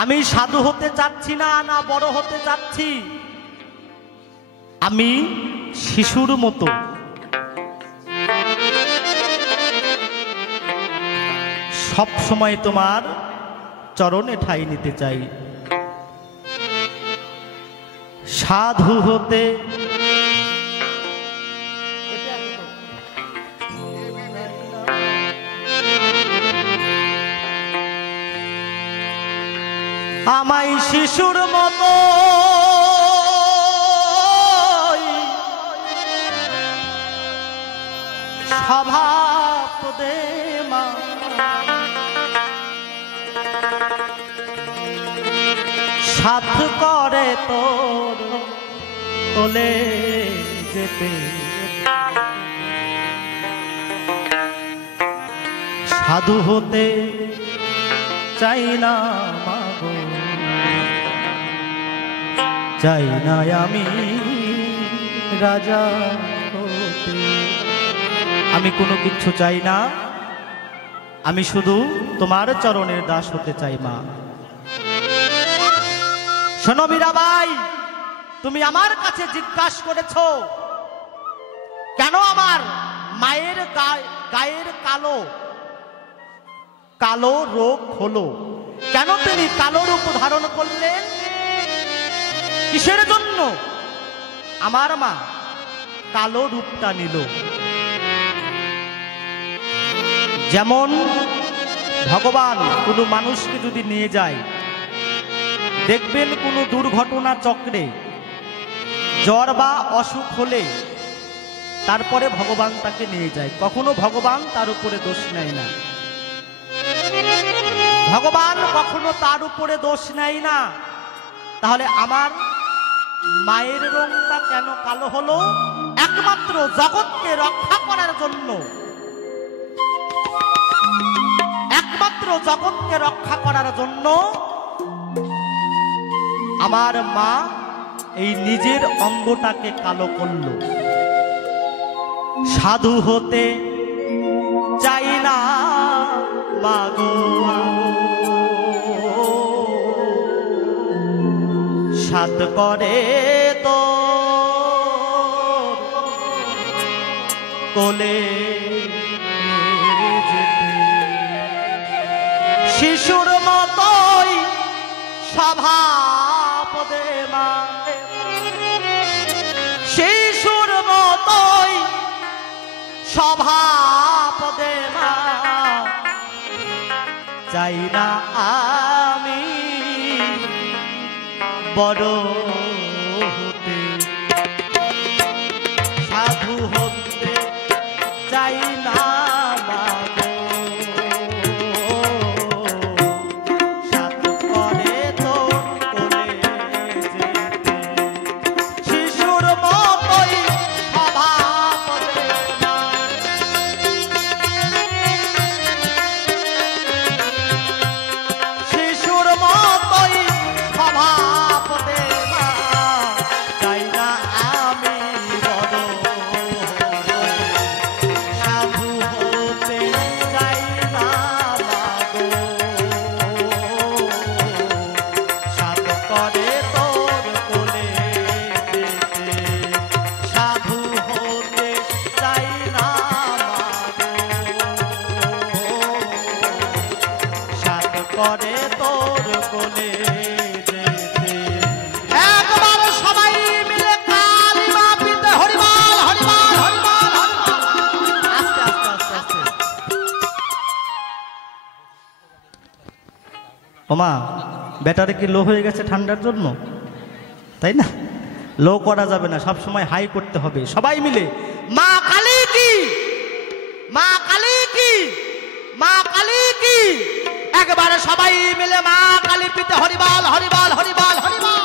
আমি সাধু হতে চাচ্ছি না, না বড় হতে চাচ্ছি, আমি শিশুর মতো সব সময় তোমার চরণে ঠাঁই নিতে চাই। সাধু হতে আমায় শিশুর মতো স্বভাব দে মা, সাথ করে তোর তোলে যেতে, সাধু হতে চাই না মাগো, চাই না আমি রাজা হতে। আমি কোনো কিচ্ছু চাই না, আমি শুধু তোমার চরণের দাস হতে চাই মা। শোনো মীরাবাই, তুমি আমার কাছে জিজ্ঞাসা করেছো কেন আমার মায়ের গায়ের কালো কালো রোগ হলো, কেন তিনি কালো রূপ ধারণ করলেন, কিসের জন্য আমার মা কালো রূপটা নিল। যেমন ভগবান কোনো মানুষকে যদি নিয়ে যায়, দেখবেন কোনো দুর্ঘটনা চক্রে জ্বর বা অসুখ হলে তারপরে ভগবান তাকে নিয়ে যায়, কখনো ভগবান তার উপরে দোষ নেয় না, ভগবান কখনো তার উপরে দোষ নেয় না। তাহলে আমার মায়ের রংটা কেন কালো হলো? একমাত্র জগৎকে রক্ষা করার জন্য, একমাত্র জগৎকে রক্ষা করার জন্য আমার মা এই নিজের অঙ্গটাকে কালো করল। সাধু হতে চাই না মাগো, সাধ করে তো কোলে যেতে, শিশুর মতোই স্বভাব দে মা, শিশুর মতোই স্বভাব দে মা, চাই না আমি বড় হতে, সাধু হতে চাই না মাগো, সাধু করে তোর কোলে যেতে, শিশুর মতোই স্বভাব দে মা, শিশুর মতোই স্বভাব দে মা, চাই না আমি বড়, সাধু হতে চাই না মাগো, সাধু করে তোর কোলে যেতে, সাধু হতে চাই না মাগো, সাধু করে তোর কোলে যেতে। একবার সবাই মিলে কালী মা পিতে হরিবল হরিবল হরিবল হরিবল। আস্তে আস্তে আস্তে আস্তে। ওমা, ব্যাটারি কি লো হয়ে গেছে ঠান্ডার জন্য? তাই না, লো করা যাবে না, সব সময় হাই করতে হবে। সবাই মিলে মা কালী কি, মা কালী কি, মা কালী কি, একবারে সবাই মিলে মা কালী পিতে হরিবল হরিবল হরিবল হরিবল।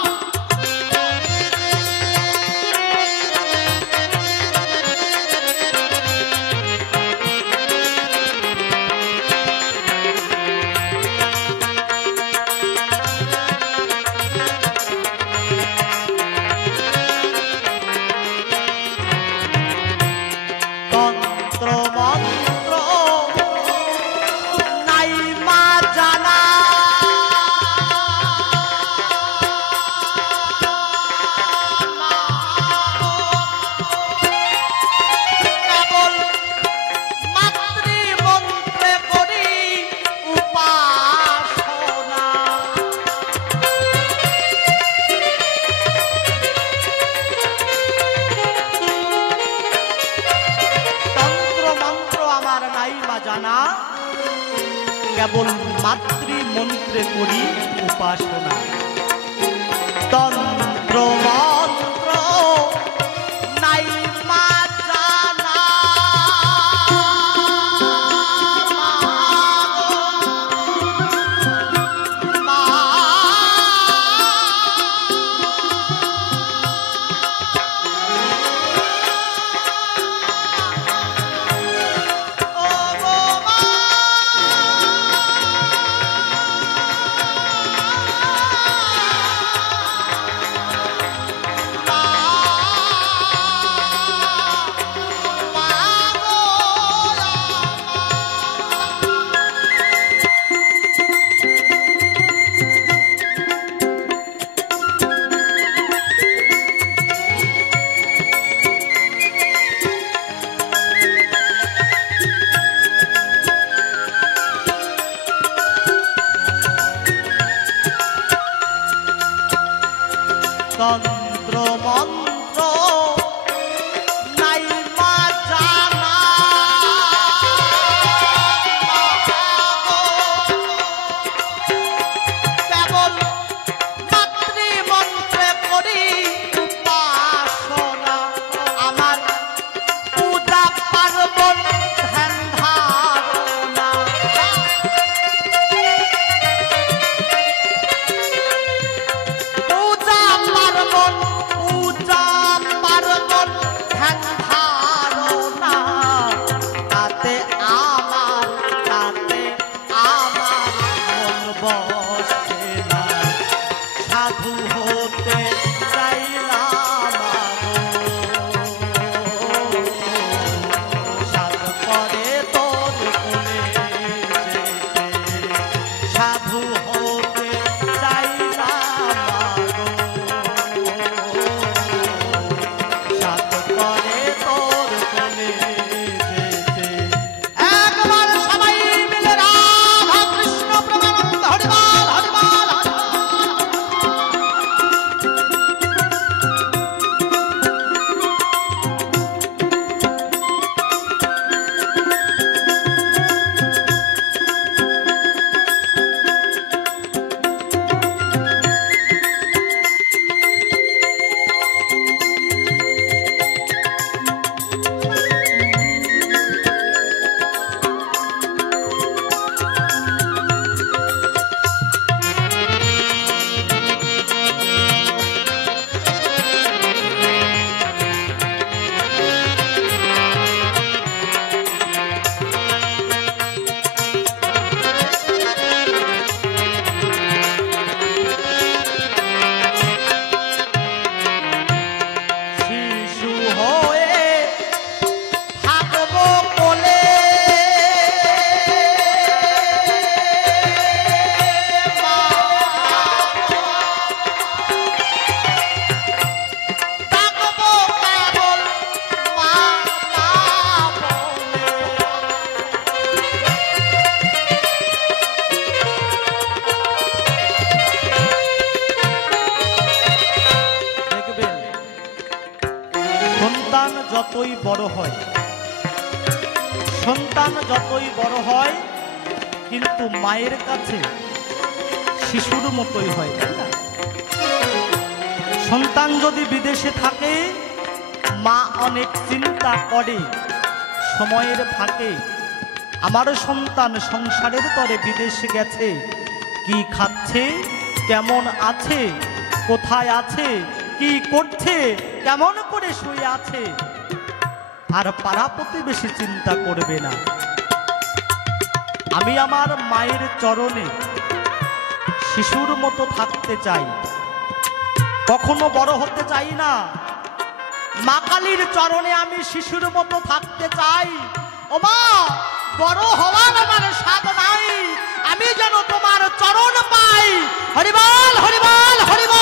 তন্ত্র মন্ত্র নাই মা জানা, কেবল মাতৃমন্ত্রে করি উপাসনা। তন্ত্র মন্ত্র নাই মা জানা, তন্ত্র মন্ত্র নাই মা জানা, কেবল মাতৃমন্ত্রে করি উপাসনা। আমার পূজা পার্বণ ধ্যান ধারণা, পূজা পার্বণ ধ্যান ধারণা। তাতে আমার মন বসে না, সাধু হতে চাইলাম সাধ করে তোর কোলে যেতে, সাধু হতে চাইলাম সাধ করে তোর কোলে যেতে। একবার সবাই মিলে রাধা কৃষ্ণ প্রেমানন্দ হরিবল হরিবল হরিবল। শিশু হয়ে থাকবো কোলে, থাকবো কেবল মা না বলে। দেখবেন সন্তান যতই বড় হয়, কিন্তু মায়ের কাছে শিশুর মতোই হয়, তাই না? সন্তান যদি বিদেশে থাকে, মা অনেক চিন্তা করে সময়ের ফাঁকে, আমার সন্তান সংসারের তরে বিদেশে গেছে, কি খাচ্ছে, কেমন আছে, কোথায় আছে, কি করছে, কেমন করে শুয়ে আছে, আর পাড়া প্রতিবেশী চিন্তা করবে না। আমি আমার মায়ের চরণে শিশুর মতো থাকতে চাই, কখনো বড় হতে চাই না। মা কালীর চরণে আমি শিশুর মতো থাকতে চাই। ও মা, বড় হওয়ার আমার স্বাদ নাই, আমি যেন তোমার চরণ পাই। হরিবল হরিবল হরিবল।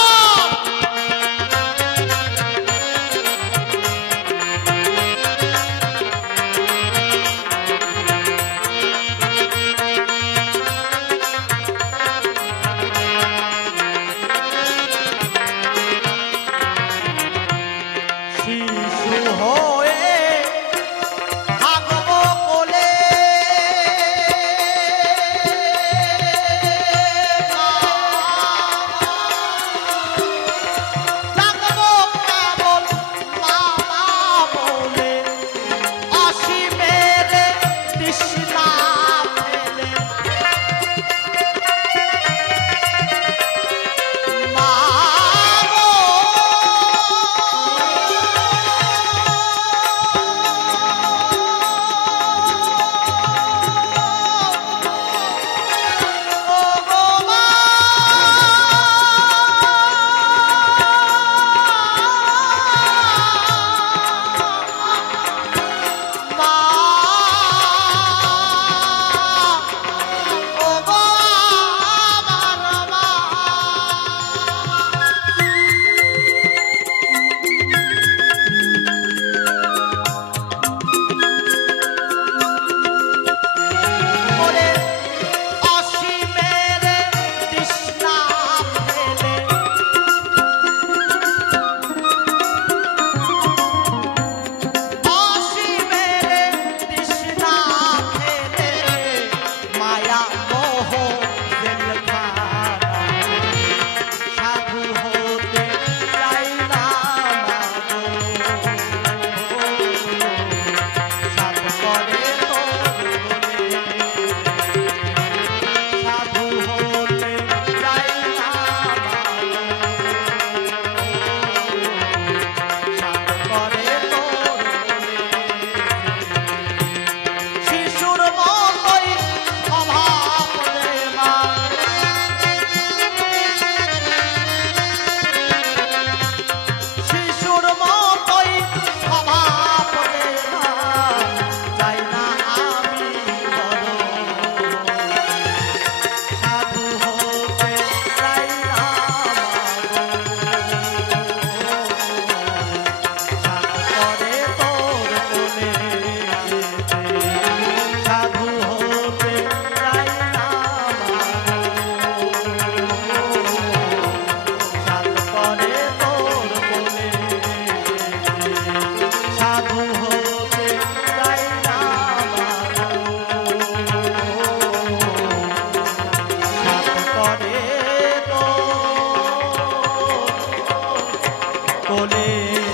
কোলে